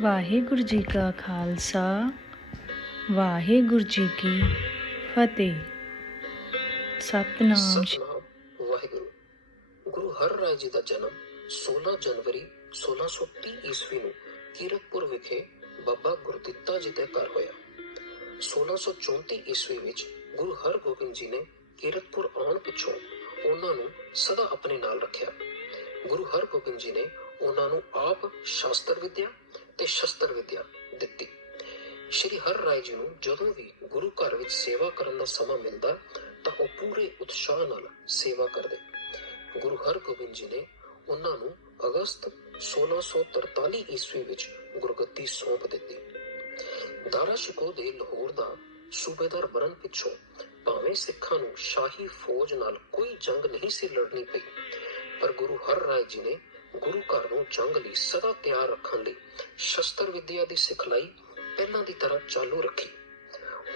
ਵਾਹਿਗੁਰੂ ਜੀ ਕਾ ਖਾਲਸਾ, ਵਾਹਿਗੁਰੂ ਜੀ ਕੀ ਫਤਿਹ। ਸਤਨਾਮ ਵਾਹਿਗੁਰੂ। ਗੁਰੂ ਹਰ ਰਾਏ ਜੀ ਦਾ ਜਨਮ 16 ਜਨਵਰੀ 1630 ਈਸਵੀ ਨੂੰ ਕੀਰਤਪੁਰ ਵਿਖੇ ਬਾਬਾ ਗੁਰਦਿੱਤਾ ਜੀ ਦੇ ਘਰ ਹੋਇਆ। 1634 ਈਸਵੀ ਵਿੱਚ ਗੁਰੂ ਹਰਗੋਬਿੰਦ ਜੀ ਨੇ ਕੀਰਤਪੁਰ ਆਉਣ ਪਿੱਛੋਂ ਉਹਨਾਂ ਨੂੰ ਸਦਾ ਆਪਣੇ ਨਾਲ ਰੱਖਿਆ। ਗੁਰੂ ਹਰਗੋਬਿੰਦ ਜੀ ਨੇ ਉਹਨਾਂ ਨੂੰ ਆਪ ਸ਼ਾਸਤਰ ਵਿਦਿਆ ਤੇ ਸ਼ਸਤਰ ਵਿਦਿਆ ਦਿੱਤੀ। ਸ਼੍ਰੀ ਹਰ ਰਾਏ ਜੀ ਨੂੰ ਜਦੋਂ ਵੀ ਗੁਰੂ ਘਰ ਵਿੱਚ ਸੇਵਾ ਕਰਨ ਦਾ ਸਮਾਂ ਮਿਲਦਾ, ਤਾਂ ਉਹ ਪੂਰੇ ਉਤਸ਼ਾਹ ਨਾਲ ਸੇਵਾ ਕਰਦੇ। ਗੁਰੂ ਹਰਗੋਬਿੰਦ ਜੀ ਨੇ ਉਹਨਾਂ ਨੂੰ ਅਗਸਤ 1643 ਈਸਵੀ ਵਿੱਚ ਗੁਰਗੱਦੀ ਸੌਂਪ ਦਿੱਤੀ। ਦਾਰਾ ਸ਼ਿਕੋ ਦੇ ਲਾਹੌਰ ਦਾ ਸੂਬੇਦਾਰ ਬਰਨ ਪਿੱਛੋਂ ਭਾਵੇਂ ਸਿੱਖਾਂ ਨੂੰ ਸ਼ਾਹੀ ਫੌਜ ਨਾਲ ਕੋਈ ਜੰਗ ਨਹੀਂ ਸੀ ਲੜਨੀ ਪਈ, ਪਰ ਗੁਰੂ ਹਰ ਰਾਏ ਜੀ ਨੇ ਗੁਰੂ ਘਰ ਨੂੰ ਜੰਗ ਲਈ ਸਦਾ ਤਿਆਰ ਰੱਖਣ ਲਈ ਸ਼ਸਤਰ ਵਿਦਿਆ ਦੀ ਸਿਖਲਾਈ ਪਹਿਲਾਂ ਦੀ ਤਰ੍ਹਾਂ ਚਾਲੂ ਰੱਖੀ।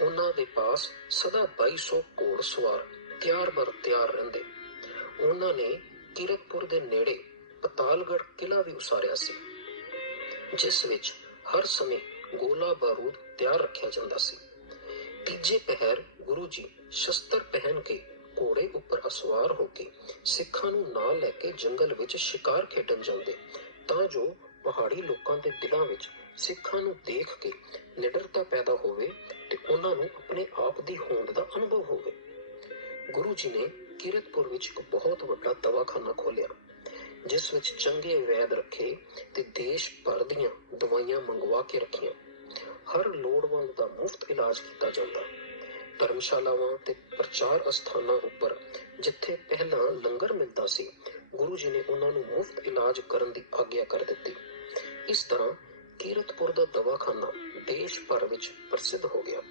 ਉਹਨਾਂ ਦੇ ਪਾਸ ਸਦਾ 2200 ਘੋੜ ਸਵਾਰ ਤਿਆਰ ਬਰ ਤਿਆਰ ਰਹਿੰਦੇ। ਉਹਨਾਂ ਨੇ ਕਿਰਤਪੁਰ ਦੇ ਨੇੜੇ ਪਤਾਲਗੜ ਕਿਲਾ ਵੀ ਉਸਾਰਿਆ ਸੀ, ਜਿਸ ਵਿੱਚ ਹਰ ਸਮੇਂ ਗੋਲਾ ਬਾਰੂਦ ਤਿਆਰ ਰੱਖਿਆ ਜਾਂਦਾ ਸੀ। ਤੀਜੇ ਪਹਿਰ ਗੁਰੂ ਜੀ ਸ਼ਸਤਰ ਪਹਿਨ ਕੇ ਘੋੜੇ ਉੱਪਰ ਅਸਵਾਰ ਹੋ ਕੇ ਸਿੱਖਾਂ ਨੂੰ ਨਾਲ ਲੈ ਕੇ ਜੰਗਲ ਵਿੱਚ ਸ਼ਿਕਾਰ ਖੇਡਣ ਜਾਂਦੇ। ਤਾਂ ਜੋ ਪਹਾੜੀ ਲੋਕਾਂ ਦੇ ਦਿਲਾਂ ਵਿੱਚ ਸਿੱਖਾਂ ਨੂੰ ਦੇਖ ਕੇ ਨਿਡਰਤਾ ਪੈਦਾ ਹੋਵੇ ਤੇ ਉਹਨਾਂ ਨੂੰ ਆਪਣੇ ਆਪ ਦੀ ਹੋਂਦ ਦਾ ਅਨੁਭਵ ਹੋਵੇ। ਗੁਰੂ ਜੀ ਨੇ ਕੀਰਤਪੁਰ ਵਿੱਚ ਇੱਕ ਬਹੁਤ ਵੱਡਾ ਦਵਾਖਾਨਾ ਖੋਲ੍ਹਿਆ, ਜਿਸ ਵਿੱਚ ਚੰਗੇ ਵੈਦ ਰੱਖੇ ਤੇ ਦੇਸ਼ ਭਰ ਦੀਆਂ ਦਵਾਈਆਂ ਮੰਗਵਾ ਕੇ ਰੱਖੀਆਂ। ਹਰ ਲੋੜਵੰਦ ਦਾ ਮੁਫਤ ਇਲਾਜ ਕੀਤਾ ਜਾਂਦਾ। ਧਰਮਸ਼ਾਲਾਵਾਂ ਤੇ ਪ੍ਰਚਾਰ ਅਸਥਾਨਾਂ ਉੱਪਰ, ਜਿੱਥੇ ਪਹਿਲਾਂ ਲੰਗਰ ਮਿਲਦਾ ਸੀ, ਗੁਰੂ ਜੀ ਨੇ ਉਹਨਾਂ ਨੂੰ ਮੁਫਤ ਇਲਾਜ ਕਰਨ ਦੀ ਆਗਿਆ ਕਰ ਦਿੱਤੀ। ਇਸ ਤਰ੍ਹਾਂ ਕੀਰਤਪੁਰ ਦਾ ਦਵਾਖਾਨਾ ਦੇਸ਼ ਭਰ ਵਿੱਚ ਪ੍ਰਸਿੱਧ ਹੋ ਗਿਆ।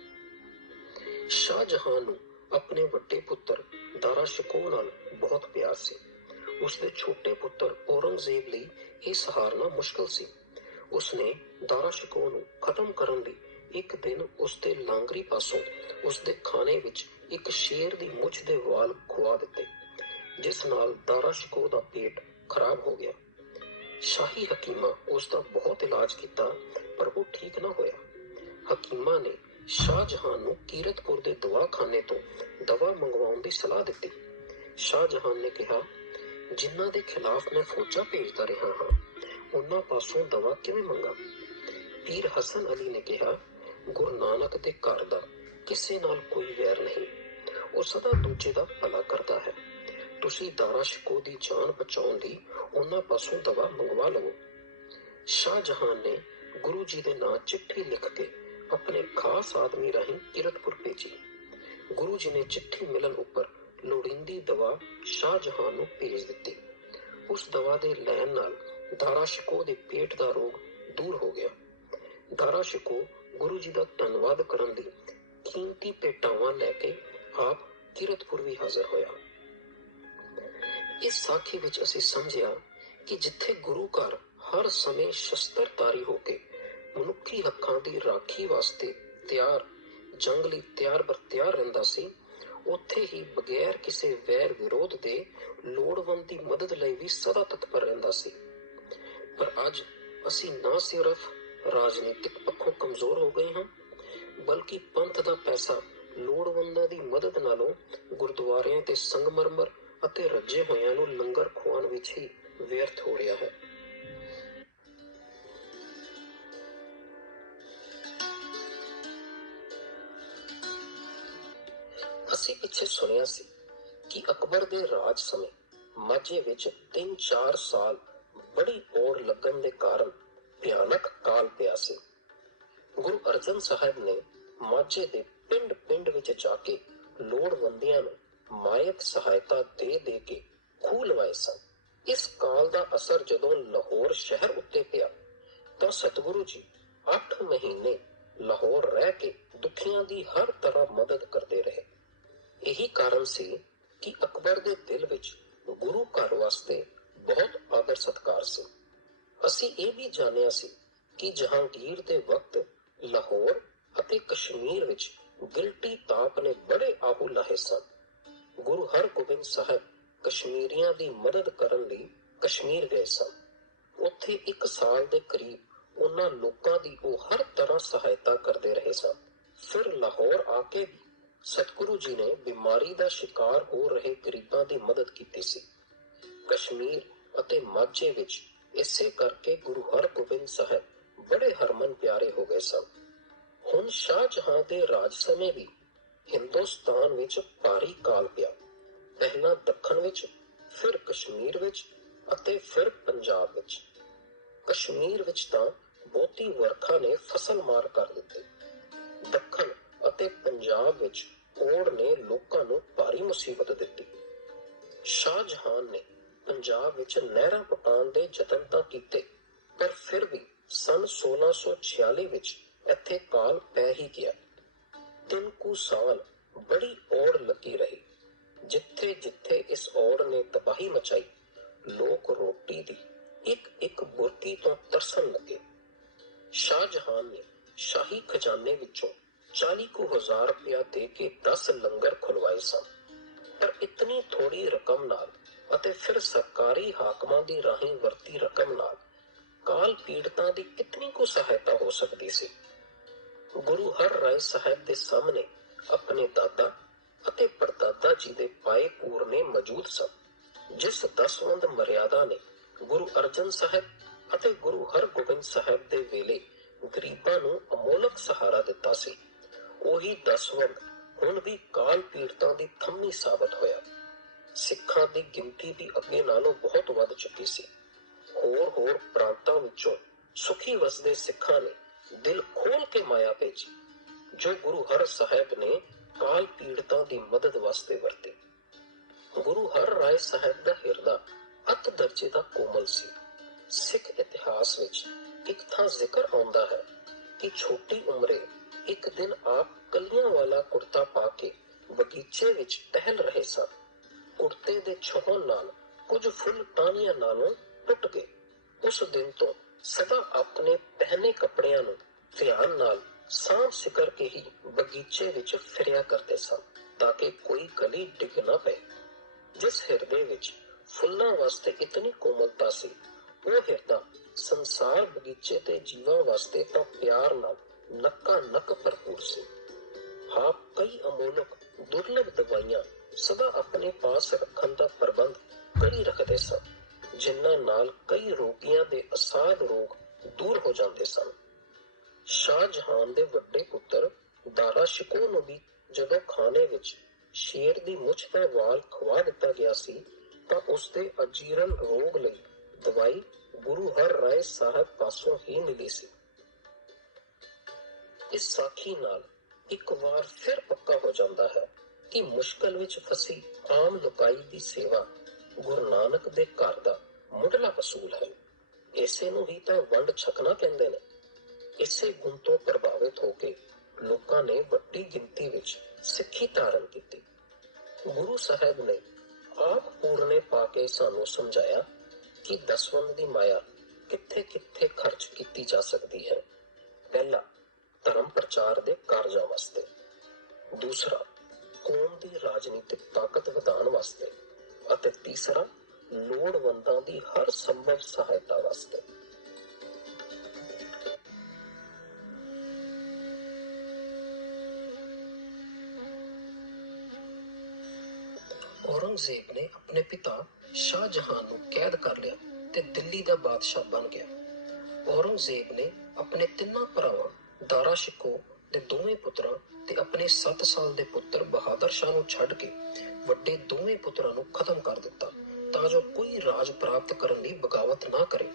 ਸ਼ਾਹਜਹਾਨ ਨੂੰ ਆਪਣੇ ਵੱਡੇ ਪੁੱਤਰ ਦਾਰਾ ਸ਼ਿਕੋ ਨਾਲ ਬਹੁਤ ਪਿਆਰ ਸੀ। ਉਸਦੇ ਛੋਟੇ ਪੁੱਤਰ ਔਰੰਗਜ਼ੇਬ ਲਈ ਇਹ ਸਹਾਰਨਾ ਮੁਸ਼ਕਲ ਸੀ। ਉਸਨੇ ਦਾਰਾ ਸ਼ਿਕੋ ਨੂੰ ਖਤਮ ਕਰਨ ਲਈ ਇੱਕ ਦਿਨ ਉਸਦੇ ਲਾਂਗਰੀ ਪਾਸੋਂ ਉਸਦੇ ਖਾਣੇ ਵਿੱਚ ਇੱਕ ਸ਼ੇਰ ਦੀ ਮੁੱਛ ਦੇ ਵਾਲ ਖਵਾ ਦਿੱਤੇ, ਜਿਸ ਨਾਲ ਦਾਰਾ ਸ਼ਿਕੋ ਦਾ ਪੇਟ ਖਰਾਬ ਹੋ ਗਿਆ। ਸ਼ਾਹੀ ਹਕੀਮਾ ਉਸ ਦਾ ਬਹੁਤ ਇਲਾਜ ਕੀਤਾ, ਪਰ ਉਹ ਠੀਕ ਨਾ ਹੋਇਆ। ਹਕੀਮਾ ਨੇ ਸ਼ਾਹਜਹਾਨ ਨੂੰ ਕੀਰਤਪੁਰ ਦੇ ਦਵਾਖਾਨੇ ਤੋਂ ਦਵਾ ਮੰਗਵਾਉਣ ਦੀ ਸਲਾਹ ਦਿੱਤੀ। ਸ਼ਾਹਜਹਾਨ ਨੇ ਕਿਹਾ, ਜਿਨ੍ਹਾਂ ਦੇ ਖਿਲਾਫ ਮੈਂ ਫੌਜਾਂ ਭੇਜਦਾ ਰਿਹਾ ਹਾਂ, ਉਹਨਾਂ ਪਾਸੋਂ ਦਵਾ ਕਿਵੇਂ ਮੰਗਾਂ? ਪੀਰ ਹਸਨ ਅਲੀ ਨੇ ਕਿਹਾ ਗੁਰੂ ਨਾਨਕ ਦੇ ਘਰ ਦਾ ਕਿਸੇ ਨਾਲ ਕੋਈ ਵੈਰ ਨਹੀਂ, ਉਹ ਸਦਾ ਦੂਜੇ ਦਾ ਭਲਾ ਕਰਦਾ ਹੈ। ਤੁਸੀਂ ਦਾਰਾ ਸ਼ਿਕੋ ਦੀ ਜਾਨ ਬਚਾਉਣ ਲਈ ਉਹਨਾਂ ਪਾਸੋਂ ਦਵਾ ਮੰਗਵਾ ਲਵੋ। ਸ਼ਾਹਜਹਾਨ ਨੇ ਗੁਰੂ ਜੀ ਦੇ ਨਾਂ ਚਿੱਠੀ ਲਿਖ ਕੇ ਆਪਣੇ ਖਾਸ ਆਦਮੀ ਰਾਹੀਂ ਕਿਰਤਪੁਰ ਭੇਜੀ। ਗੁਰੂ ਜੀ ਨੇ ਚਿੱਠੀ ਮਿਲਣ ਉੱਪਰ ਲੋੜੀਂਦੀ ਦਵਾ ਸ਼ਾਹ ਜਹਾਨ ਨੂੰ ਭੇਜ ਦਿੱਤੀ। ਉਸ ਦਵਾ ਦੇ ਲੈਣ ਨਾਲ ਦਾਰਾ ਸ਼ਿਕੋ ਦੇ ਪੇਟ ਦਾ ਰੋਗ ਦੂਰ ਹੋ ਗਿਆ। ਦਾਰਾ ਸ਼ਿਕੋ ਗੁਰੂ ਜੀ ਦਾ ਧੰਨਵਾਦ ਕਰਨ ਲਈ ਕੀਮਤੀ ਭੇਟਾਵਾਂ ਲੈ ਕੇ ਆਪ ਕਿਰਤਪੁਰ ਵੀ ਹਾਜ਼ਰ ਹੋਇਆ। ਇਸ ਸਾਖੀ ਵਿੱਚ ਅਸੀਂ ਸਮਝਿਆ ਕਿ ਜਿੱਥੇ ਗੁਰੂ ਘਰ ਹਰ ਸਮੇਂ ਸ਼ਸਤਰਧਾਰੀ ਹੋ ਕੇ ਮਨੁੱਖੀ ਹੱਕਾਂ ਦੀ ਰਾਖੀ ਵਾਸਤੇ ਤਿਆਰ, ਜੰਗ ਲਈ ਤਿਆਰ ਬਰ ਤਿਆਰ ਰਹਿੰਦਾ ਸੀ, ਉੱਥੇ ਹੀ ਬਗੈਰ ਕਿਸੇ ਵੈਰ ਵਿਰੋਧ ਦੇ ਲੋੜਵੰਦ ਦੀ ਮਦਦ ਲਈ ਵੀ ਸਦਾ ਤਤਪਰ ਰਹਿੰਦਾ ਸੀ। ਪਰ ਅੱਜ ਅਸੀਂ ਨਾ ਸਿਰਫ ਰਾਜਨੀਤਿਕ ਪੱਖੋਂ ਕਮਜ਼ੋਰ ਹੋ ਗਏ ਹਾਂ, ਬਲਕਿ ਪੰਥ ਦਾ ਪੈਸਾ ਲੋੜਵੰਦਾਂ ਦੀ ਮਦਦ ਨਾਲੋਂ ਗੁਰਦੁਆਰਿਆਂ ਤੇ ਸੰਗਮਰਮਰ ਅਤੇ ਰੱਜੇ ਹੋਇਆਂ ਨੂੰ ਲੰਗਰ ਖਵਾਉਣ ਵਿੱਚ ਹੀ ਵਿਅਰਥ ਹੋ ਰਿਹਾ ਹੈ। ਅਸੀਂ ਪਿੱਛੇ ਸੁਣਿਆ ਸੀ ਕਿ ਅਕਬਰ ਦੇ ਰਾਜ ਸਮੇਂ ਮਾਝੇ ਵਿੱਚ 3-4 ਸਾਲ ਬੜੀ ਔਰ ਲੱਗਣ ਦੇ ਕਾਰਨ ਭਿਆਨਕ ਕਾਲ ਪਿਆ ਸੀ। ਗੁਰੂ ਅਰਜਨ ਸਾਹਿਬ ਨੇ ਮਾਝੇ ਦੇ ਪਿੰਡ-ਪਿੰਡ ਵਿੱਚ ਜਾ ਕੇ ਲੋੜਵੰਦਿਆਂ ਨੂੰ ਮਾਇਕ ਸਹਾਇਤਾ ਦੇ ਦੇ ਕੇ ਖੂਹ ਲਵਾਏ ਸਨ। ਇਸ ਕਾਲ ਦਾ ਅਸਰ ਜਦੋਂ ਲਾਹੌਰ ਸ਼ਹਿਰ ਉੱਤੇ ਪਿਆ, ਤਾਂ ਸਤਿਗੁਰੂ ਜੀ 8 ਮਹੀਨੇ ਲਾਹੌਰ ਰਹਿ ਕੇ ਦੁਖੀਆਂ ਦੀ ਹਰ ਤਰ੍ਹਾਂ ਮਦਦ ਕਰਦੇ ਰਹੇ। ਇਹੀ ਕਾਰਨ ਸੀ ਕਿ ਅਕਬਰ ਦੇ ਦਿਲ ਵਿੱਚ ਗੁਰੂ ਘਰ ਵਾਸਤੇ ਬਹੁਤ ਆਦਰ ਸਤਕਾਰ ਸੀ। ਅਸੀਂ ਇਹ ਵੀ ਜਾਣਿਆ ਸੀ ਕਿ ਜਹਾਂਗੀਰ ਦੇ ਵਕਤ ਲਾਹੌਰ ਅਤੇ ਕਸ਼ਮੀਰ ਵਿੱਚ ਗਿਲਟੀ ਤਾਪ ਨੇ ਬੜੇ ਆਹੂ ਲਾਹੇ ਸਨ। ਗੁਰੂ ਹਰਗੋਬਿੰਦ ਸਾਹਿਬ ਕਸ਼ਮੀਰੀਆਂ ਦੀ ਮਦਦ ਕਰਨ ਲਈ ਕਸ਼ਮੀਰ ਗਏ ਸਨ। ਉੱਥੇ ਇੱਕ ਸਾਲ ਦੇ ਕਰੀਬ ਉਹਨਾਂ ਲੋਕਾਂ ਦੀ ਉਹ ਹਰ ਤਰ੍ਹਾਂ ਸਹਾਇਤਾ ਕਰਦੇ ਰਹੇ ਸਨ। ਫਿਰ ਲਾਹੌਰ ਆ ਕੇ ਵੀ ਸਤਿਗੁਰੂ ਜੀ ਨੇ ਬਿਮਾਰੀ ਦਾ ਸ਼ਿਕਾਰ ਹੋ ਰਹੇ ਗਰੀਬਾਂ ਦੀ ਮਦਦ ਕੀਤੀ ਸੀ। ਕਸ਼ਮੀਰ ਅਤੇ ਮਾਝੇ ਵਿੱਚ ਇਸੇ ਕਰਕੇ ਗੁਰੂ ਹਰਗੋਬਿੰਦ ਸਾਹਿਬ ਬੜੇ ਹਰਮਨ ਪਿਆਰੇ ਹੋ ਗਏ ਸਨ। ਹੁਣ ਸ਼ਾਹ ਸ਼ਾਹਜਹਾਂ ਦੇ ਰਾਜ ਸਮੇਂ ਵੀ ਹਿੰਦੁਸਤਾਨ ਵਿੱਚ ਭਾਰੀ ਕਾਲ ਪਿਆ। ਪਹਿਲਾਂ ਦੱਖਣ ਵਿੱਚ, ਫਿਰ ਕਸ਼ਮੀਰ ਵਿੱਚ ਅਤੇ ਫਿਰ ਪੰਜਾਬ ਵਿੱਚ। ਕਸ਼ਮੀਰ ਵਿੱਚ ਤਾਂ ਬਹੁਤੀ ਵਰਖਾ ਨੇ ਫਸਲ ਮਾਰ ਕਰ ਦਿੱਤੀ। ਦੱਖਣ ਅਤੇ ਪੰਜਾਬ ਵਿੱਚ ਕੋੜ ਨੇ ਲੋਕਾਂ ਨੂੰ ਭਾਰੀ ਮੁਸੀਬਤ ਦਿੱਤੀ। ਸ਼ਾਹਜਹਾਨ ਨੇ ਪੰਜਾਬ ਵਿੱਚ ਨਹਿਰਾਂ ਪਕਾਉਣ ਦੇ ਯਤਨ ਤਾਂ ਕੀਤੇ, ਪਰ ਫਿਰ ਵੀ ਸਨ 1646 ਵਿੱਚ ਇੱਥੇ ਕਾਲ ਪੈ ਹੀ ਗਿਆ। ਤਿੰਨ ਕੁ ਸਾਲ ਬੜੀ ਔੜ ਲੱਗੀ ਰਹੀ। ਜਿੱਥੇ ਜਿੱਥੇ ਇਸ ਔੜ ਨੇ ਤਬਾਹੀ ਮਚਾਈ, ਲੋਕ ਰੋਟੀ ਦੀ ਇੱਕ ਇੱਕ ਬੁਰਕੀ ਤੋਂ ਤਰਸਣ ਲੱਗੇ। ਸ਼ਾਹ ਜਹਾਨ ਨੇ ਸ਼ਾਹੀ ਖਜ਼ਾਨੇ ਵਿੱਚੋਂ 40 ਕੁ ਹਜ਼ਾਰ ਰੁਪਇਆ ਦੇ ਕੇ 10 ਲੰਗਰ ਖੁਲਵਾਏ ਸਨ, ਪਰ ਇਤਨੀ ਥੋੜੀ ਰਕਮ ਨਾਲ ਅਤੇ ਫਿਰ ਸਰਕਾਰੀ ਹਾਕਮਾਂ ਦੀ ਰਾਹੀਂ ਵਰਤੀ ਰਕਮ ਨਾਲ ਕਾਲ ਪੀੜਤਾਂ ਦੀ ਕਿਤਨੀ ਕੁ ਸਹਾਇਤਾ ਹੋ ਸਕਦੀ ਸੀ? ਗੁਰੂ ਹਰ ਰਾਏ ਸਾਹਿਬ ਦੇ ਸਾਹਮਣੇ ਆਪਣੇ ਦਾਦਾ ਅਤੇ ਪੜਦਾਦਾ ਜੀ ਦੇ ਪਾਏ ਪੂਰਨੇ ਮੌਜੂਦ ਸਨ, ਜਿਸ ਦਸਵੰਦ ਮਰਿਆਦਾ ਨੇ ਗੁਰੂ ਅਰਜਨ ਸਾਹਿਬ ਅਤੇ ਗੁਰੂ ਹਰਗੋਬਿੰਦ ਸਾਹਿਬ ਦੇ ਵੇਲੇ ਗਰੀਬਾਂ ਨੂੰ ਅਮੋਲਕ ਸਹਾਰਾ ਦਿੱਤਾ ਸੀ। ਉਹੀ ਦਸਵੰਦ ਹੁਣ ਵੀ ਕਾਲ ਪੀੜਤਾਂ ਦੀ ਥੰਮੀ ਸਾਬਤ ਹੋਇਆ। ਸਿੱਖਾਂ ਦੀ ਗਿਣਤੀ ਵੀ ਅੱਗੇ ਨਾਲੋਂ ਬਹੁਤ ਵੱਧ ਚੁੱਕੀ ਸੀ। ਹੋਰ ਹੋਰ ਪ੍ਰਾਂਤਾਂ ਵਿੱਚੋਂ ਸੁਖੀ ਵਸਦੇ ਸਿੱਖਾਂ ਨੇ ਦਿਲ ਖੋਲ ਕੇ ਮਾਇਆ ਭੇਜੀ, ਜੋ ਗੁਰੂ ਹਰ ਸਾਹਿਬ ਨੇ ਕਾਲ ਪੀੜਤਾਂ ਦੀ ਮਦਦ ਵਾਸਤੇ ਵਰਤੇ। ਗੁਰੂ ਹਰ ਰਾਏ ਸਾਹਿਬ ਦਾ ਹਿਰਦਾ ਅਤ ਦਰਜੇ ਦਾ ਕੋਮਲ ਸੀ। ਸਿੱਖ ਇਤਿਹਾਸ ਵਿੱਚ ਇੱਕ ਥਾਂ ਜ਼ਿਕਰ ਆਉਂਦਾ ਹੈ ਕਿ ਛੋਟੀ ਉਮਰੇ ਇੱਕ ਦਿਨ ਆਪ ਕਲੀਆਂ ਵਾਲਾ ਕੁੜਤਾ ਪਾ ਕੇ ਬਗੀਚੇ ਵਿੱਚ ਟਹਿਲ ਰਹੇ ਸਨ। ਕੁੜਤੇ ਦੇ ਛੋਹਣ ਨਾਲ ਕੁਝ ਫੁੱਲ ਟਾਹਣੀਆਂ ਨਾਲੋਂ ਟੁੱਟ ਗਏ। ਉਸ ਦਿਨ ਤੋਂ ਸਦਾ ਆਪਣੇ ਪਹਿਨੇ ਕੱਪੜਿਆਂ ਨੂੰ ਧਿਆਨ ਨਾਲ ਸਾਂਭ ਸਿਕਰ ਕੇ ਹੀ ਬਗੀਚੇ ਵਿੱਚ ਫਿਰਿਆ ਕਰਦੇ ਸਨ, ਤਾਂ ਕਿ ਕੋਈ ਕਲੀ ਡਿੱਗ ਨਾ ਪਏ। ਜਿਸ ਹਿਰਦੇ ਵਿੱਚ ਫੁੱਲਾਂ ਵਾਸਤੇ ਇਤਨੀ ਕੋਮਲਤਾ ਸੀ, ਉਹ ਹਿਰਦਾ ਸੰਸਾਰ ਬਗੀਚੇ ਤੇ ਜੀਵਾਂ ਵਾਸਤੇ ਤਾਂ ਪਿਆਰ ਨਾਲ ਨੱਕਾ ਨੱਕ ਭਰਪੂਰ ਸੀ। ਆਪ ਕਈ ਅਮੋਲਕ, ਦੁਰਲਭ ਦਵਾਈਆਂ ਸਦਾ ਆਪਣੇ ਪਾਸ ਰੱਖਣ ਦਾ ਪ੍ਰਬੰਧ ਕਰੀ ਰੱਖਦੇ ਸਨ, ਜਿਨ੍ਹਾਂ ਨਾਲ ਕਈ ਰੋਗੀਆਂ ਦੇ ਅਸਾਧ ਰੋਗ ਦੂਰ ਹੋ ਜਾਂਦੇ ਸਨ। ਸ਼ਾਹਜਹਾਨ ਦੇ ਵੱਡੇ ਪੁੱਤਰ ਦਾਰਾ ਸ਼ਿਕੋ ਨੂੰ ਵੀ ਜਦੋਂ ਖਾਣੇ ਵਿੱਚ ਸ਼ੇਰ ਦੀ ਮੁੱਛ ਦਾ ਵਾਲ ਖਵਾ ਦਿੱਤਾ ਗਿਆ ਸੀ, ਤਾਂ ਉਸ ਦੇ ਅਜੀਰਨ ਰੋਗ ਲਈ ਦਵਾਈ ਗੁਰੂ ਹਰ ਰਾਏ ਸਾਹਿਬ ਪਾਸੋਂ ਹੀ ਮਿਲੀ ਸੀ। ਇਸ ਸਾਖੀ ਨਾਲ ਇੱਕ ਵਾਰ ਫਿਰ ਪੱਕਾ ਹੋ ਜਾਂਦਾ ਹੈ। ਕਿ ਮੁਸ਼ਕਲ ਵਿੱਚ ਫਸੀ ਆਮ ਲੋਕਾਈ ਦੀ ਸੇਵਾ ਗੁਰੂ ਨਾਨਕ ਦੇ ਘਰ ਦਾ ਮੁੱਢਲਾ ਵਸੂਲ ਹੈ। ਇਸੇ ਨੂੰ ਹੀ ਤਾਂ ਵੰਡ ਛਕਣਾ ਕਹਿੰਦੇ ਨੇ। ਇਸੇ ਗੁਣ ਤੋਂ ਪ੍ਰਭਾਵਿਤ ਹੋ ਕੇ ਲੋਕਾਂ ਨੇ ਵੱਡੀ ਗਿਣਤੀ ਵਿੱਚ ਸਿੱਖੀ ਧਾਰਨ ਕੀਤੀ। ਗੁਰੂ ਸਾਹਿਬ ਨੇ ਆਪ ਪੂਰਨੇ ਪਾ ਕੇ ਸਾਨੂੰ ਸਮਝਾਇਆ ਕਿ ਦਸਵੰਦ ਦੀ ਮਾਇਆ ਕਿੱਥੇ ਕਿੱਥੇ ਖਰਚ ਕੀਤੀ ਜਾ ਸਕਦੀ ਹੈ। ਪਹਿਲਾ, ਧਰਮ ਪ੍ਰਚਾਰ ਦੇ ਕਾਰਜਾਂ ਵਾਸਤੇ। ਦੂਸਰਾ ਕੌਮ ਦੀ ਰਾਜਨੀਤਿਕ ਤਾਕਤ ਵਧਾਉਣ ਵਾਸਤੇ ਅਤੇ ਤੀਸਰਾ, ਲੋੜਵੰਦਾਂ ਦੀ ਹਰ ਸੰਭਵ ਸਹਾਇਤਾ ਵਾਸਤੇ। ਔਰੰਗਜ਼ੇਬ ਨੇ ਆਪਣੇ ਪਿਤਾ ਸ਼ਾਹ ਜਹਾਨ ਨੂੰ ਕੈਦ ਕਰ ਲਿਆ ਤੇ ਦਿੱਲੀ ਦਾ ਬਾਦਸ਼ਾਹ ਬਣ ਗਿਆ। ਔਰੰਗਜ਼ੇਬ ਨੇ ਆਪਣੇ ਤਿੰਨਾਂ ਭਰਾਵਾਂ, ਦਾਰਾ ਸ਼ਿਕੋ ਦੇ ਦੋਵੇਂ ਪੁੱਤਰਾਂ ਤੇ ਆਪਣੇ 7 ਸਾਲ ਦੇ ਪੁੱਤਰ ਬਹਾਦਰ ਸ਼ਾਹ ਨੂੰ ਛੱਡ ਕੇ ਵੱਡੇ ਦੋਵੇਂ ਪੁੱਤਰਾਂ ਨੂੰ ਖਤਮ ਕਰ ਦਿੱਤਾ, ਤਾਂ ਜੋ ਕੋਈ ਰਾਜ ਪ੍ਰਾਪਤ ਕਰਨ ਲਈ ਬਗਾਵਤ ਨਾ ਕਰੇ।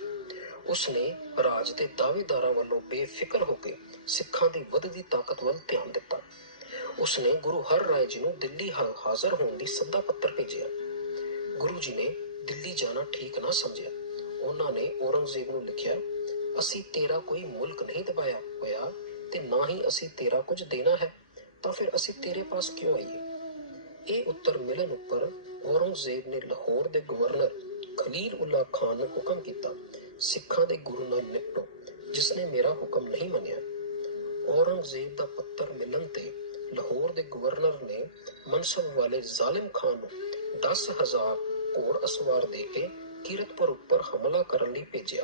ਉਸਨੇ ਰਾਜ ਦੇ ਦਾਅਵੇਦਾਰਾਂ ਵੱਲੋਂ ਬੇਫਿਕਰ ਹੋ ਕੇ ਸਿੱਖਾਂ ਦੀ ਵੱਧਦੀ ਤਾਕਤ ਵੱਲ ਧਿਆਨ ਦਿੱਤਾ। ਉਸਨੇ ਗੁਰੂ ਹਰ ਰਾਏ ਜੀ ਨੂੰ ਦਿੱਲੀ ਹਾਜ਼ਰ ਹੋਣ ਦੀ ਸੱਦਾ ਪੱਤਰ ਭੇਜਿਆ। ਗੁਰੂ ਜੀ ਨੇ ਦਿੱਲੀ ਜਾਣਾ ਠੀਕ ਨਾ ਸਮਝਿਆ। ਉਹਨਾਂ ਨੇ ਔਰੰਗਜ਼ੇਬ ਨੂੰ ਲਿਖਿਆ, ਅਸੀਂ ਤੇਰਾ ਕੋਈ ਮੁਲਕ ਨਹੀਂ ਦਬਾਇਆ ਹੋਇਆ। ਤੇ ਨਾ ਹੀ ਅਸੀਂ ਤੇਰਾ ਕੁਝ ਦੇਣਾ ਹੈ, ਤਾਂ ਫਿਰ ਅਸੀਂ ਤੇਰੇ ਪਾਸ ਕਿਉਂ ਆਈਏ? ਇਹ ਉੱਤਰ ਮਿਲਣ ਉੱਪਰ ਔਰੰਗਜ਼ੇਬ ਨੇ ਲਾਹੌਰ ਦੇ ਗਵਰਨਰ ਖਲੀਲ ਉਲਾ ਖਾਨ ਨੂੰ ਹੁਕਮ ਕੀਤਾ, ਸਿੱਖਾਂ ਦੇ ਗੁਰੂ ਨਾਲ ਨਿਪਟੋ, ਜਿਸ ਨੇ ਮੇਰਾ ਹੁਕਮ ਨਹੀਂ ਮੰਨਿਆ। ਔਰੰਗਜ਼ੇਬ ਦਾ ਪੱਤਰ ਮਿਲਣ ਤੇ ਲਾਹੌਰ ਦੇ ਗਵਰਨਰ ਨੇ ਮਨਸਬ ਵਾਲੇ ਜ਼ਾਲਿਮ ਖਾਨ ਨੂੰ 10000 ਘੋੜ ਅਸਵਾਰ ਦੇ ਕੇ ਕੀਰਤਪੁਰ ਉੱਪਰ ਹਮਲਾ ਕਰਨ ਲਈ ਭੇਜਿਆ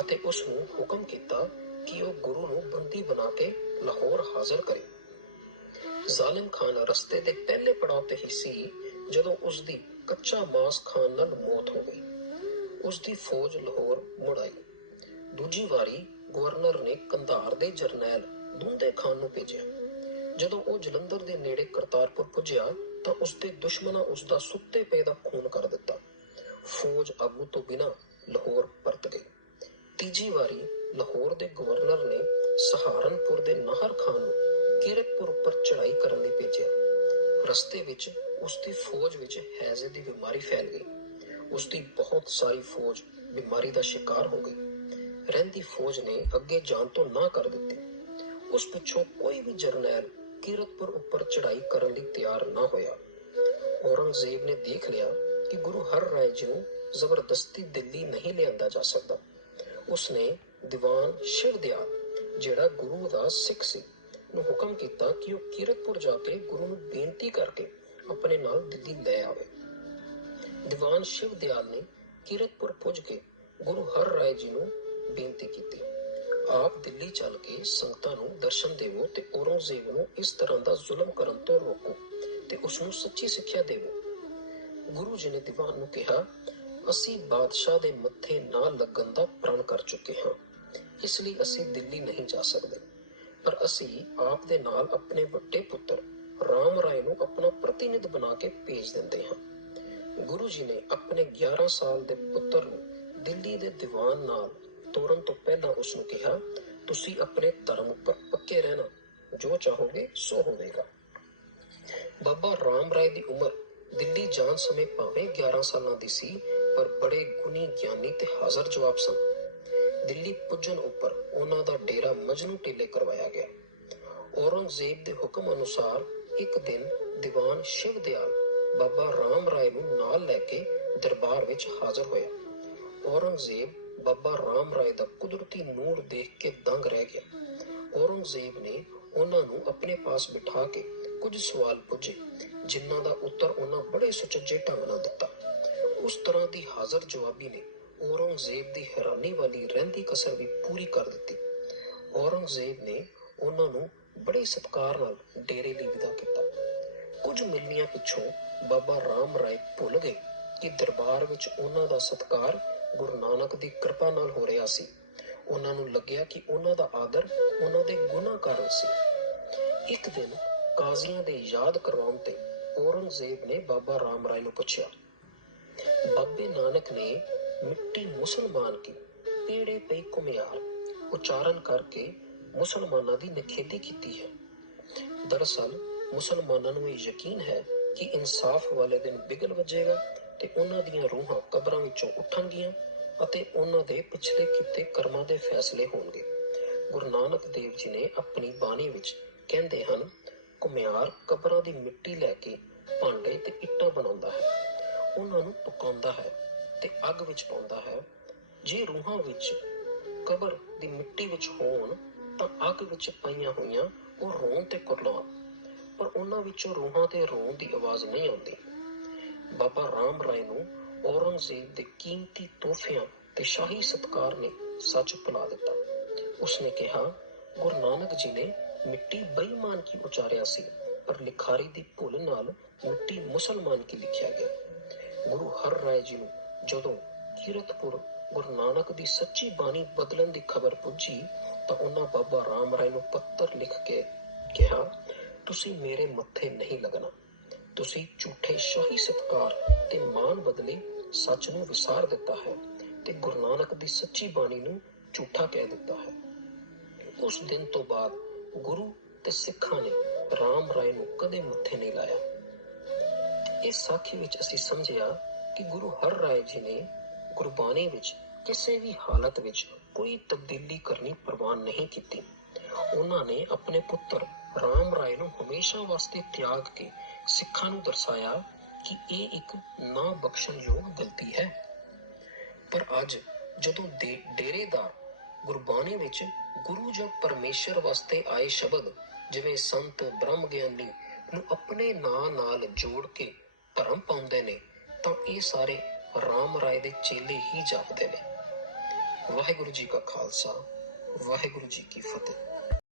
ਅਤੇ ਉਸ ਨੂੰ ਹੁਕਮ ਕੀਤਾ ਕਿ ਉਹ ਗੁਰੂ ਨੂੰ ਬੰਦੀ ਬਣਾ ਕੇ ਲਾਹੌਰ ਹਾਜ਼ਰ ਕਰੇ। ਜ਼ਾਲਿਮ ਖਾਨ ਰਸਤੇ ਦੇ ਪਹਿਲੇ ਪੜਾਅ ਤੇ ਹੀ ਸੀ, ਜਦੋਂ ਉਸ ਦੀ ਕੱਚਾ ਮਾਸ ਖਾਣ ਨਾਲ ਮੌਤ ਹੋ ਗਈ। ਉਸ ਦੀ ਫੌਜ ਲਾਹੌਰ ਮੁੜ ਆਈ। ਦੂਜੀ ਵਾਰੀ ਗਵਰਨਰ ਨੇ ਕੰਧਾਰ ਦੇ ਜਰਨੈਲ ਦੁੰਦੇ ਖਾਨ ਨੂੰ ਭੇਜਿਆ। ਜਦੋਂ ਉਹ ਜਲੰਧਰ ਦੇ ਨੇੜੇ ਕਰਤਾਰਪੁਰ ਪੁੱਜਿਆ, ਤਾਂ ਉਸ ਦੇ ਦੁਸ਼ਮਣਾਂ ਉਸ ਦਾ ਸੁੱਤੇ ਪਏ ਦਾ ਖੂਨ ਕਰ ਦਿੱਤਾ। ਫੌਜ ਆਗੂ ਤੋਂ ਬਿਨਾਂ ਲਾਹੌਰ ਪਰਤ ਗਈ। ਤੀਜੀ ਵਾਰੀ ਲਾਹੌਰ ਦੇ ਗਵਰਨਰ ਨੇ ਸਹਾਰਨਪੁਰ ਦੇ ਨਾਹਰ ਖਾਨ ਨੂੰ ਕੀਰਤਪੁਰ ਉੱਪਰ ਚੜ੍ਹਾਈ ਕਰਨ ਲਈ ਭੇਜਿਆ। ਰਸਤੇ ਵਿੱਚ ਉਸ ਦੀ ਫੌਜ ਵਿੱਚ ਹੈਜ਼ੇ ਦੀ ਬਿਮਾਰੀ ਫੈਲ ਗਈ। ਉਸ ਦੀ ਬਹੁਤ ਸਾਰੀ ਫੌਜ ਬਿਮਾਰੀ ਦਾ ਸ਼ਿਕਾਰ ਹੋ ਗਈ। ਰਹਿੰਦੀ ਫੌਜ ਨੇ ਅੱਗੇ ਜਾਣ ਤੋਂ ਨਾ ਕਰ ਦਿੱਤੀ। ਉਸ ਪਿੱਛੋਂ ਕੋਈ ਵੀ ਜਰਨੈਲ ਕੀਰਤਪੁਰ ਉੱਪਰ ਚੜ੍ਹਾਈ ਕਰਨ ਲਈ ਤਿਆਰ ਨਾ ਹੋਇਆ। ਔਰੰਗਜ਼ੇਬ ਨੇ ਦੇਖ ਲਿਆ ਕਿ ਗੁਰੂ ਹਰ ਰਾਏ ਜੀ ਨੂੰ ਜ਼ਬਰਦਸਤੀ ਦਿੱਲੀ ਨਹੀਂ ਲਿਆਂਦਾ ਜਾ ਸਕਦਾ। ਉਸਨੇ ਦੀਵਾਨ ਸ਼ਿਵ ਸ਼ਿਵਦਿਆਲ ਜਿਹੜਾ ਗੁਰੂ ਦਾ ਸਿੱਖ ਸੀ, ਨੂੰ ਹੁਕਮ ਕੀਤਾ ਕਿ ਉਹ ਕੀਰਤਪੁਰ ਜਾ ਕੇ ਗੁਰੂ ਨੂੰ ਬੇਨਤੀ ਕਰਕੇ ਆਪਣੇ ਨਾਲ ਦਿੱਲੀ ਲੈ ਆਵੇ। ਦੀਵਾਨ ਸ਼ਿਵਦਿਆਲ ਨੇ ਕੀਰਤਪੁਰ ਪੁੱਜ ਕੇ ਗੁਰੂ ਹਰ ਰਾਏ ਜੀ ਨੂੰ ਬੇਨਤੀ ਕੀਤੀ। ਆਪ ਦਿੱਲੀ ਚੱਲ ਕੇ ਸੰਗਤਾਂ ਨੂੰ ਦਰਸ਼ਨ ਦੇਵੋ ਤੇ ਔਰੰਗਜ਼ੇਬ ਨੂੰ ਇਸ ਤਰ੍ਹਾਂ ਦਾ ਜ਼ੁਲਮ ਕਰਨ ਤੋਂ ਰੋਕੋ ਤੇ ਉਸ ਨੂੰ ਸੱਚੀ ਸਿੱਖਿਆ ਦੇਵੋ। ਗੁਰੂ ਜੀ ਨੇ ਦੀਵਾਨ ਨੂੰ ਕਿਹਾ, ਅਸੀਂ ਬਾਦਸ਼ਾਹ ਦੇ ਮੱਥੇ ਨਾ ਲੱਗਣ ਦਾ ਪ੍ਰਣ ਕਰ ਚੁੱਕੇ ਹਾਂ। ਇਸ ਲਈ ਅਸੀਂ ਦਿੱਲੀ ਨਹੀਂ ਜਾ ਸਕਦੇ। ਪਰ ਅਸੀਂ ਆਪ ਦੇ ਨਾਲ ਆਪਣੇ ਵੱਡੇ ਪੁੱਤਰ ਰਾਮ ਰਾਏ ਨੂੰ ਆਪਣਾ ਪ੍ਰਤੀਨਿਧ ਬਣਾ ਕੇ ਭੇਜ ਦਿੰਦੇ ਹਾਂ। ਗੁਰੂ ਜੀ ਨੇ ਆਪਣੇ 11 ਸਾਲ ਦੇ ਪੁੱਤਰ ਨੂੰ ਦਿੱਲੀ ਦੇ ਦੀਵਾਨ ਨਾਲ ਤੋਰਨ ਤੋਂ ਪਹਿਲਾਂ ਉਸ ਨੂੰ ਕਿਹਾ, ਤੁਸੀਂ ਆਪਣੇ ਧਰਮ ਉੱਪਰ ਪੱਕੇ ਰਹਿਣਾ, ਜੋ ਚਾਹੋਗੇ ਸੋ ਹੋਵੇਗਾ। ਬਾਬਾ ਰਾਮ ਰਾਏ ਦੀ ਉਮਰ ਦਿੱਲੀ ਜਾਣ ਸਮੇਂ ਭਾਵੇਂ 11 ਸਾਲਾਂ ਦੀ ਸੀ, ਪਰ ਬੜੇ ਗੁਣੀ ਗਿਆਨੀ ਤੇ ਹਾਜ਼ਰ ਜਵਾਬ ਸਨ। ਦਿੱਲੀ ਪੁੱਜਣ ਉੱਪਰ ਉਹਨਾਂ ਦਾ ਡੇਰਾ ਮਜਨੂ ਟਿੱਲੇ ਕਰਵਾਇਆ ਗਿਆ। ਔਰੰਗਜ਼ੇਬ ਦੇ ਹੁਕਮ ਅਨੁਸਾਰ ਇੱਕ ਦਿਨ ਦੀਵਾਨ ਸ਼ਿਵਦਿਆਲ ਬਾਬਾ ਰਾਮ ਰਾਏ ਨੂੰ ਨਾਲ ਲੈ ਕੇ ਦਰਬਾਰ ਵਿੱਚ ਹਾਜ਼ਰ ਹੋਇਆ। ਔਰੰਗਜ਼ੇਬ ਬਾਬਾ ਰਾਮ ਰਾਏ ਦਾ ਕੁਦਰਤੀ ਨੂਰ ਦੇਖ ਕੇ ਦੰਗ ਰਹਿ ਗਿਆ। ਔਰੰਗਜ਼ੇਬ ਨੇ ਉਹਨਾਂ ਨੂੰ ਆਪਣੇ ਪਾਸ ਬਿਠਾ ਕੇ ਕੁਝ ਸਵਾਲ ਪੁੱਛੇ, ਜਿਨ੍ਹਾਂ ਦਾ ਉੱਤਰ ਉਹਨਾਂ ਬੜੇ ਸੁਚੱਜੇ ਢੰਗ ਨਾਲ ਦਿੱਤਾ। ਉਸ ਤਰ੍ਹਾਂ ਦੀ ਹਾਜ਼ਰ ਜਵਾਬੀ ਨੇ ਔਰੰਗਜ਼ੇਬ ਦੀ ਹੈਰਾਨੀ ਵਾਲੀ ਰਹਿੰਦੀ ਕਸਰ ਵੀ ਪੂਰੀ ਕਰ ਦਿੱਤੀ। ਔਰੰਗਜ਼ੇਬ ਨੇ ਉਹਨਾਂ ਨੂੰ ਬੜੇ ਸਤਿਕਾਰ ਨਾਲ ਡੇਰੇ ਲਈ ਵਿਦਾ ਕੀਤਾ। ਕੁਝ ਮਿਲਨੀਆਂ ਪਿੱਛੋਂ ਬਾਬਾ ਰਾਮ ਰਾਏ ਭੁੱਲ ਗਏ ਕਿ ਦਰਬਾਰ ਵਿੱਚ ਉਹਨਾਂ ਦਾ ਸਤਿਕਾਰ ਗੁਰੂ ਨਾਨਕ ਦੀ ਕਿਰਪਾ ਨਾਲ ਹੋ ਰਿਹਾ ਸੀ। ਉਹਨਾਂ ਨੂੰ ਲੱਗਿਆ ਕਿ ਉਹਨਾਂ ਦਾ ਆਦਰ ਉਹਨਾਂ ਦੇ ਗੁਨਾਹ ਕਾਰਨ ਸੀ। ਇੱਕ ਦਿਨ ਕਾਜ਼ੀਆਂ ਦੇ ਯਾਦ ਕਰਵਾਉਣ ਤੇ ਔਰੰਗਜ਼ੇਬ ਨੇ ਬਾਬਾ ਰਾਮ ਰਾਏ ਨੂੰ ਪੁੱਛਿਆ, ਬਾਬੇ ਨਾਨਕ ਨੇ ਮਿੱਟੀ ਮੁਸਲਮਾਨ ਕੀ? ਪੀੜੇ ਪਈ ਕੁਮਿਆਰ ਉਚਾਰਨ ਕਰਕੇ ਮੁਸਲਮਾਨਾਂ ਦੀ ਨਿਖੇਧੀ ਕੀਤੀ ਹੈ। ਦਰਅਸਲ, ਮੁਸਲਮਾਨਾਂ ਨੂੰ ਇਹ ਯਕੀਨ ਹੈ ਕਿ ਇਨਸਾਫ ਵਾਲੇ ਦਿਨ ਬਿਗਲ ਵੱਜੇਗਾ ਤੇ ਉਹਨਾਂ ਦੀਆਂ ਰੂਹਾਂ ਕਬਰਾਂ ਵਿੱਚੋਂ ਉੱਠਣਗੀਆਂ ਅਤੇ ਉਹਨਾਂ ਦੇ ਪਿਛਲੇ ਕੀਤੇ ਕਰਮਾਂ ਦੇ ਫੈਸਲੇ ਹੋਣਗੇ। ਗੁਰੂ ਨਾਨਕ ਦੇਵ ਜੀ ਨੇ ਆਪਣੀ ਬਾਣੀ ਵਿੱਚ ਕਹਿੰਦੇ ਹਨ ਕੁਮਿਆਰ ਕਬਰਾਂ ਦੀ ਮਿੱਟੀ ਲੈ ਕੇ ਭਾਂਡੇ ਤੇ ਇੱਟਾਂ ਬਣਾਉਂਦਾ ਹੈ। ਉਹਨਾਂ ਨੂੰ ਪਕਾਉਂਦਾ ਹੈ। ਤੇ ਅੱਗ ਵਿੱਚ ਪਾਉਂਦਾ ਹੈ। ਜੇ ਰੂਹਾਂ ਵਿੱਚ ਕਬਰ ਦੀ ਮਿੱਟੀ ਵਿੱਚ ਹੋਣ, ਤਾਂ ਅੱਗ ਵਿੱਚ ਪਈਆਂ ਹੋਈਆਂ ਉਹ ਰੋਣ ਤੇ ਕੁਰਲਾਉਣ। ਪਰ ਉਹਨਾਂ ਵਿੱਚੋਂ ਰੂਹਾਂ ਤੇ ਰੋਣ ਦੀ ਆਵਾਜ਼ ਨਹੀਂ ਆਉਂਦੀ। ਬਾਬਾ ਰਾਮ ਰਾਏ ਨੂੰ ਔਰੰਗਜ਼ੇਬ ਦੇ ਕੀਮਤੀ ਤੋਹਫਿਆਂ ਤੇ ਸ਼ਾਹੀ ਸਤਕਾਰ ਨੇ ਸੱਚ ਭੁਲਾ ਦਿੱਤਾ। ਉਸਨੇ ਕਿਹਾ, ਗੁਰੂ ਨਾਨਕ ਜੀ ਨੇ ਮਿੱਟੀ ਬੇਈਮਾਨ ਕੀ ਉਚਾਰਿਆ ਸੀ? ਪਰ ਲਿਖਾਰੀ ਦੀ ਭੁੱਲ ਨਾਲ ਮਿੱਟੀ ਮੁਸਲਮਾਨ ਕੀ ਲਿਖਿਆ ਗਿਆ? ਗੁਰੂ ਹਰ ਰਾਏ ਜੀ ਨੂੰ ਜਦੋਂ ਕੀਰਤਪੁਰ ਗੁਰੂ ਨਾਨਕ ਦੀ ਸੱਚੀ ਬਾਣੀ ਬਦਲਣ ਦੀ ਖਬਰ ਪੁੱਜੀ, ਤਾਂ ਉਹਨਾਂ ਬਾਬਾ ਰਾਮ ਰਾਏ ਨੂੰ ਪੱਤਰ ਲਿਖ ਕੇ ਕਿਹਾ, ਤੁਸੀਂ ਮੇਰੇ ਮੱਥੇ ਨਹੀਂ ਲੱਗਣਾ। ਤੁਸੀਂ ਝੂਠੇ ਸ਼ਾਹੀ ਸਤਕਾਰ ਤੇ ਮਾਨ ਬਦਲੇ ਸੱਚ ਨੂੰ ਵਿਸਾਰ ਦਿੱਤਾ ਹੈ ਤੇ ਗੁਰੂ ਨਾਨਕ ਦੀ ਸੱਚੀ ਬਾਣੀ ਨੂੰ ਝੂਠਾ ਕਹਿ ਦਿੱਤਾ ਹੈ। ਉਸ ਦਿਨ ਤੋਂ ਬਾਅਦ ਗੁਰੂ ਤੇ ਸਿੱਖਾਂ ਨੇ ਰਾਮ ਰਾਏ ਨੂੰ ਕਦੇ ਮੱਥੇ ਨਹੀਂ ਲਾਇਆ। ਇਸ ਸਾਖੀ ਵਿੱਚ ਅਸੀਂ ਸਮਝਿਆ ਕਿ ਗੁਰੂ ਹਰ ਰਾਏ ਜੀ ਨੇ ਗੁਰਬਾਣੀ ਵਿੱਚ ਕਿਸੇ ਵੀ ਹਾਲਤ ਵਿੱਚ ਕੋਈ ਤਬਦੀਲੀ ਕਰਨੀ ਪ੍ਰਵਾਨ ਨਹੀਂ ਕੀਤੀ। ਉਹਨਾਂ ਨੇ ਆਪਣੇ ਪੁੱਤਰ ਰਾਮ ਰਾਏ ਨੂੰ ਹਮੇਸ਼ਾ ਵਾਸਤੇ ਤਿਆਗ ਕੇ ਸਿੱਖਾਂ ਨੂੰ ਦਰਸਾਇਆ ਕਿ ਇਹ ਇੱਕ ਨਾ ਬਖਸ਼ਣਯੋਗ ਗਲਤੀ ਹੈ। ਪਰ ਅੱਜ ਜਦੋਂ ਦੇ ਡੇਰੇਦਾਰ ਗੁਰਬਾਣੀ ਵਿੱਚ ਗੁਰੂ ਜਾਂ ਪਰਮੇਸ਼ਰ ਵਾਸਤੇ ਆਏ ਸ਼ਬਦ ਜਿਵੇਂ ਸੰਤ ਬ੍ਰਹਮ ਗਿਆਨੀ ਨੂੰ ਆਪਣੇ ਨਾਂ ਨਾਲ ਜੋੜ ਕੇ ਧਰਮ ਪਾਉਂਦੇ ਨੇ ਤਾਂ ਇਹ ਸਾਰੇ ਰਾਮ ਰਾਏ ਦੇ ਚੇਲੇ ਹੀ ਜਾਪਦੇ ਨੇ। ਵਾਹਿਗੁਰੂ ਜੀ ਕਾ ਖਾਲਸਾ, ਵਾਹਿਗੁਰੂ ਜੀ ਕੀ ਫਤਿਹ।